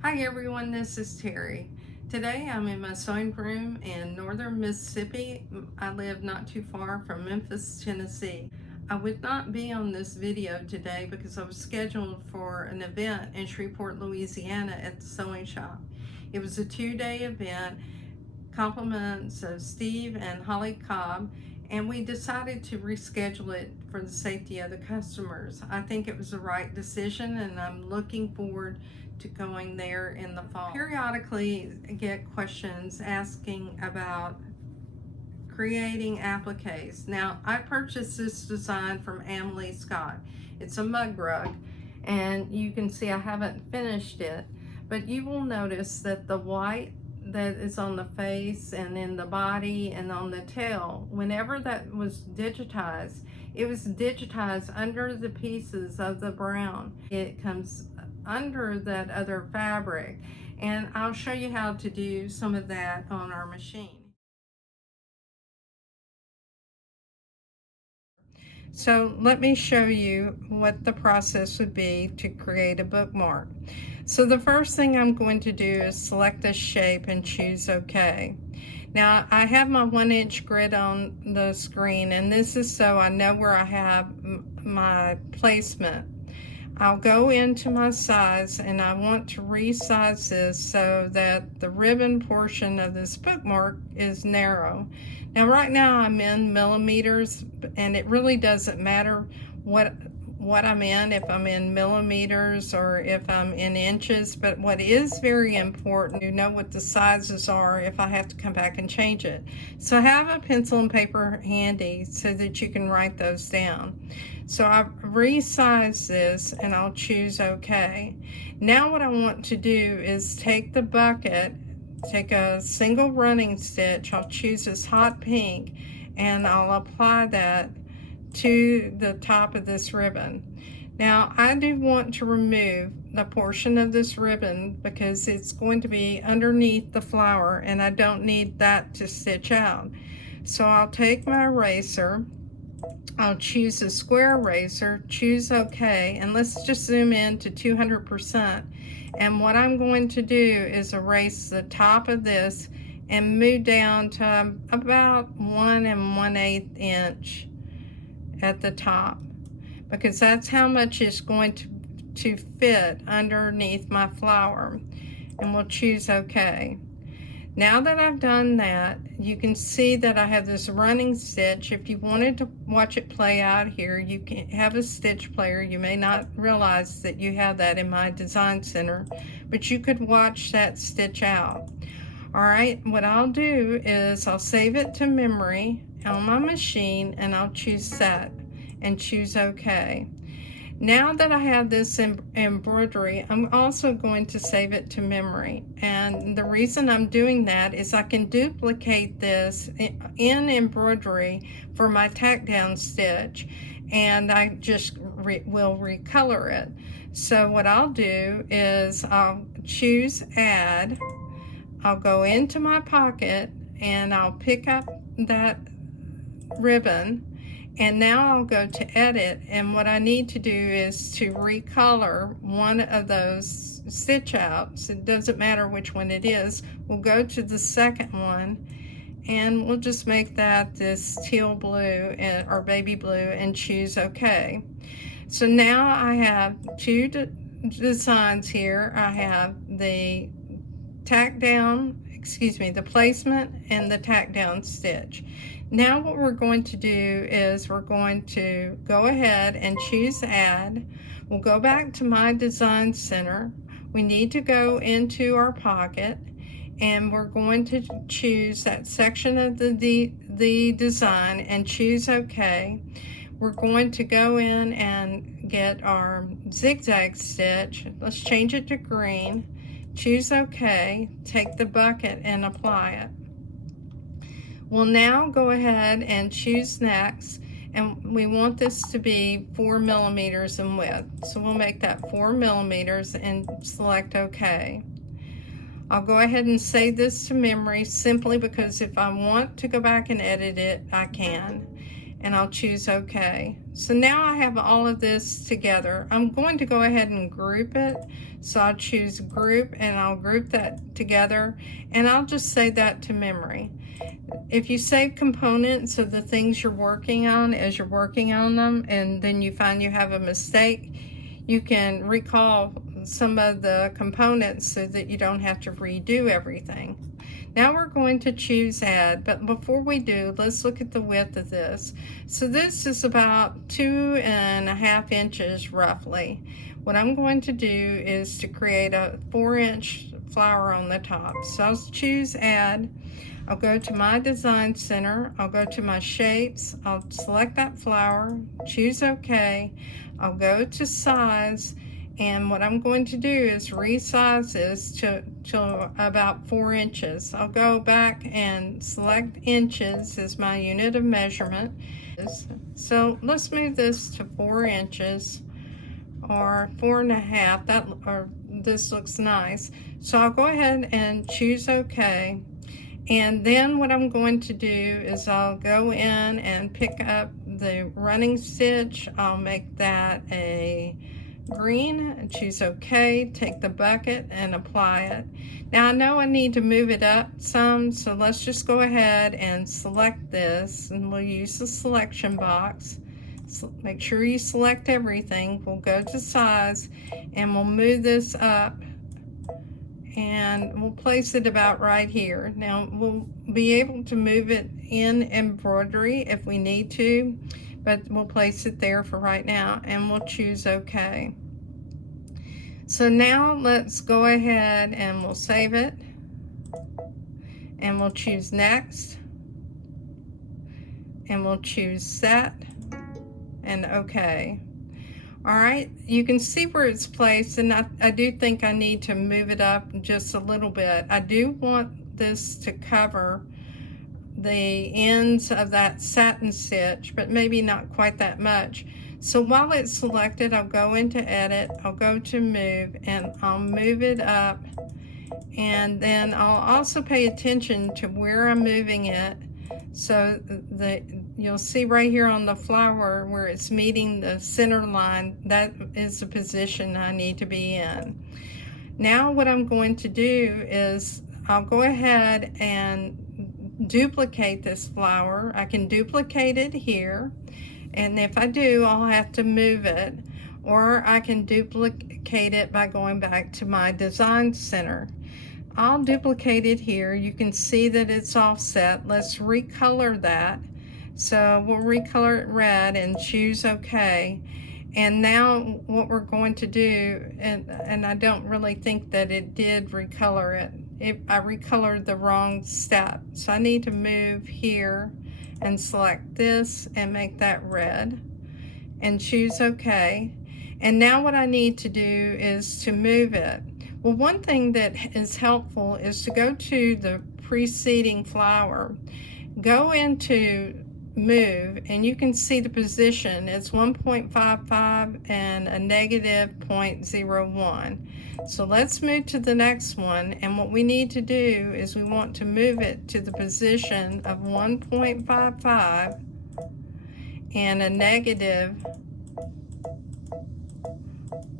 Hi everyone, this is Terry. Today I'm in my sewing room in northern Mississippi. I live not too far from Memphis, Tennessee. I would not be on this video today because I was scheduled for an event in Shreveport, Louisiana at the sewing shop. It was a 2-day event, compliments of Steve and Holly Cobb, and we decided to reschedule it for the safety of the customers. I think it was the right decision, and I'm looking forward to going there in the fall. Periodically get questions asking about creating appliques. Now, I purchased this design from Emily Scott. It's a mug rug, and you can see I haven't finished it, but you will notice that the white that is on the face and in the body and on the tail, whenever that was digitized, it was digitized under the pieces of the brown. It comes under that other fabric, and I'll show you how to do some of that on our machine. So let me show you what the process would be to create a bookmark. So the first thing I'm going to do is select a shape and choose OK. Now I have my 1-inch grid on the screen, and this is so I know where I have my placement. I'll go into my size, and I want to resize this so that the ribbon portion of this bookmark is narrow. Now right now I'm in millimeters, and it really doesn't matter what I'm in, if I'm in millimeters or if I'm in inches, but what is very important, you know what the sizes are if I have to come back and change it. So have a pencil and paper handy so that you can write those down. So I've resized this, and I'll choose OK. Now what I want to do is take the bucket, take a single running stitch, I'll choose this hot pink, and I'll apply that to the top of this ribbon. Now I do want to remove the portion of this ribbon because it's going to be underneath the flower, and I don't need that to stitch out. So I'll take my eraser, I'll choose a square eraser, choose OK, and let's just zoom in to 200%. And what I'm going to do is erase the top of this and move down to about 1 1/8 inch at the top, because that's how much is going to fit underneath my flower. And we'll choose OK. Now that I've done that, you can see that I have this running stitch. If you wanted to watch it play out here, you can have a stitch player. You may not realize that you have that in my design center, but you could watch that stitch out. All right, what I'll do is I'll save it to memory on my machine, and I'll choose Set and choose OK. Now that I have this embroidery, I'm also going to save it to memory. And the reason I'm doing that is I can duplicate this in embroidery for my tack down stitch, and I just will recolor it. So what I'll do is I'll choose Add. I'll go into my pocket, and I'll pick up that ribbon, and now I'll go to Edit, and what I need to do is to recolor one of those stitch outs. It doesn't matter which one it is. We'll go to the second one, and we'll just make that this teal blue or baby blue, and choose OK. So now I have two designs here. I have the tack down, the placement and the tack down stitch. Now what we're going to do is we're going to go ahead and choose Add. We'll go back to my design center. We need to go into our pocket, and we're going to choose that section of the design and choose OK. We're going to go in and get our zigzag stitch. Let's change it to green. Choose OK, take the bucket and apply it. We'll now go ahead and choose Next, and we want this to be 4 millimeters in width. So we'll make that 4 millimeters and select OK. I'll go ahead and save this to memory simply because if I want to go back and edit it, I can. and I'll choose OK. So now I have all of this together. I'm going to go ahead and group it. So I'll choose group and I'll group that together, and I'll just save that to memory. If you save components of the things you're working on as you're working on them, and then you find you have a mistake, you can recall some of the components so that you don't have to redo everything. Now we're going to choose add, but before we do, let's look at the width of this. So this is about 2.5 inches roughly. What I'm going to do is to create a 4-inch flower on the top. So I'll choose add. I'll go to my design center, I'll go to my shapes, I'll select that flower, choose OK, I'll go to size, and what I'm going to do is resize this to about 4 inches. I'll go back and select inches as my unit of measurement. So let's move this to 4 inches or 4.5. Or this looks nice. So I'll go ahead and choose OK. And then what I'm going to do is I'll go in and pick up the running stitch. I'll make that a green and choose OK, take the bucket and apply it. Now I know I need to move it up some, so let's just go ahead and select this, and we'll use the selection box. So make sure you select everything. We'll go to size and we'll move this up, and we'll place it about right here. Now we'll be able to move it in embroidery if we need to, but we'll place it there for right now, and we'll choose OK. So now let's go ahead and we'll save it, and we'll choose next, and we'll choose set and OK. All right, you can see where it's placed, and I do think I need to move it up just a little bit. I do want this to cover the ends of that satin stitch, but maybe not quite that much. So while it's selected, I'll go into edit, I'll go to move, and I'll move it up, and then I'll also pay attention to where I'm moving it. So you'll see right here on the flower where it's meeting the center line, that is the position I need to be in. Now what I'm going to do is I'll go ahead and duplicate this flower. I can duplicate it here, and if I do, I'll have to move it, or I can duplicate it by going back to my design center. I'll duplicate it here. You can see that it's offset. Let's recolor that. So we'll recolor it red and choose OK. And now what we're going to do, and I don't really think that it did recolor it. I recolored the wrong step. So I need to move here and select this and make that red and choose OK. And now what I need to do is to move it. Well, one thing that is helpful is to go to the preceding flower, go into move, and you can see the position. It's 1.55 and a negative 0.01. So let's move to the next one, and what we need to do is we want to move it to the position of 1.55 and a negative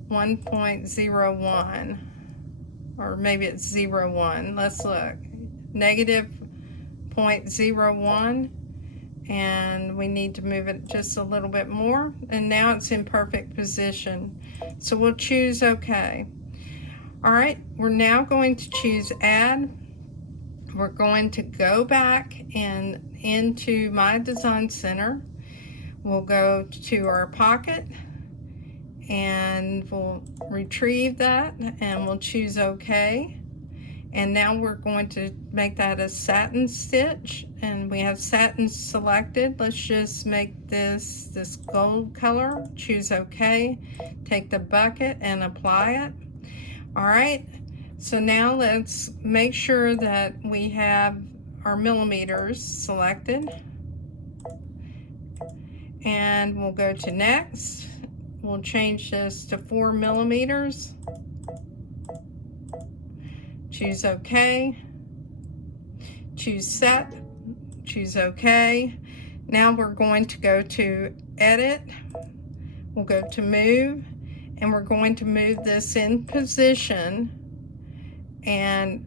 1.01. Or maybe it's 0.1. Let's look. Negative 0.01, and we need to move it just a little bit more, and now it's in perfect position. So we'll choose OK. All right, we're now going to choose add. We're going to go back and into my design center. We'll go to our pocket, and we'll retrieve that, and we'll choose OK. And now we're going to make that a satin stitch, and we have satin selected. Let's just make this gold color, choose OK, take the bucket and apply it. All right, so now let's make sure that we have our millimeters selected, and we'll go to next. We'll change this to 4 millimeters. Choose OK. Choose set. Choose OK. Now we're going to go to Edit, we'll go to Move, and we're going to move this in position. And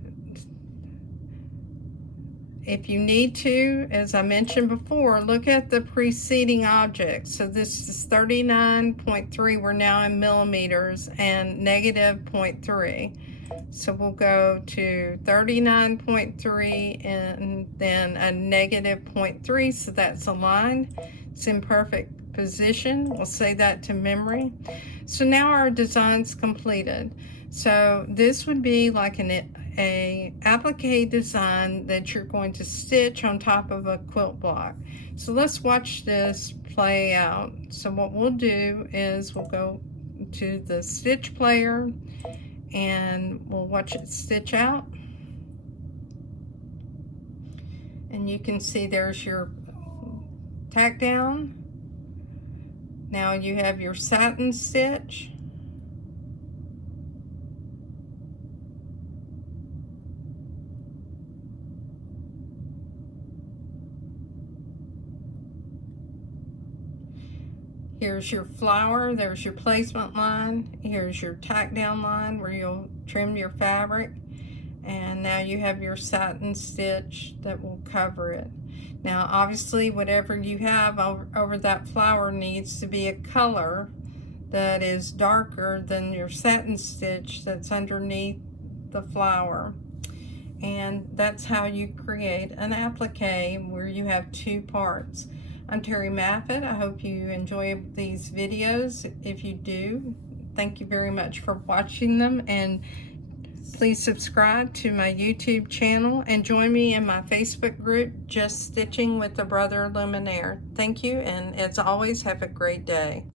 if you need to, as I mentioned before, look at the preceding object. So this is 39.3, we're now in millimeters, and negative 0.3. So we'll go to 39.3 and then a negative 0.3, so that's aligned. It's in perfect position. We'll say that to memory. So now our design's completed. So this would be like a applique design that you're going to stitch on top of a quilt block. So let's watch this play out. So what we'll do is we'll go to the stitch player and we'll watch it stitch out. And you can see there's your tack down. Now you have your satin stitch. Here's your flower, there's your placement line, here's your tack down line where you'll trim your fabric, and now you have your satin stitch that will cover it. Now obviously whatever you have over that flower needs to be a color that is darker than your satin stitch that's underneath the flower. And that's how you create an applique where you have two parts. I'm Terry Maffitt. I hope you enjoy these videos. If you do, thank you very much for watching them, and please subscribe to my YouTube channel and join me in my Facebook group, Just Stitching with the Brother Luminaire. Thank you, and as always, have a great day.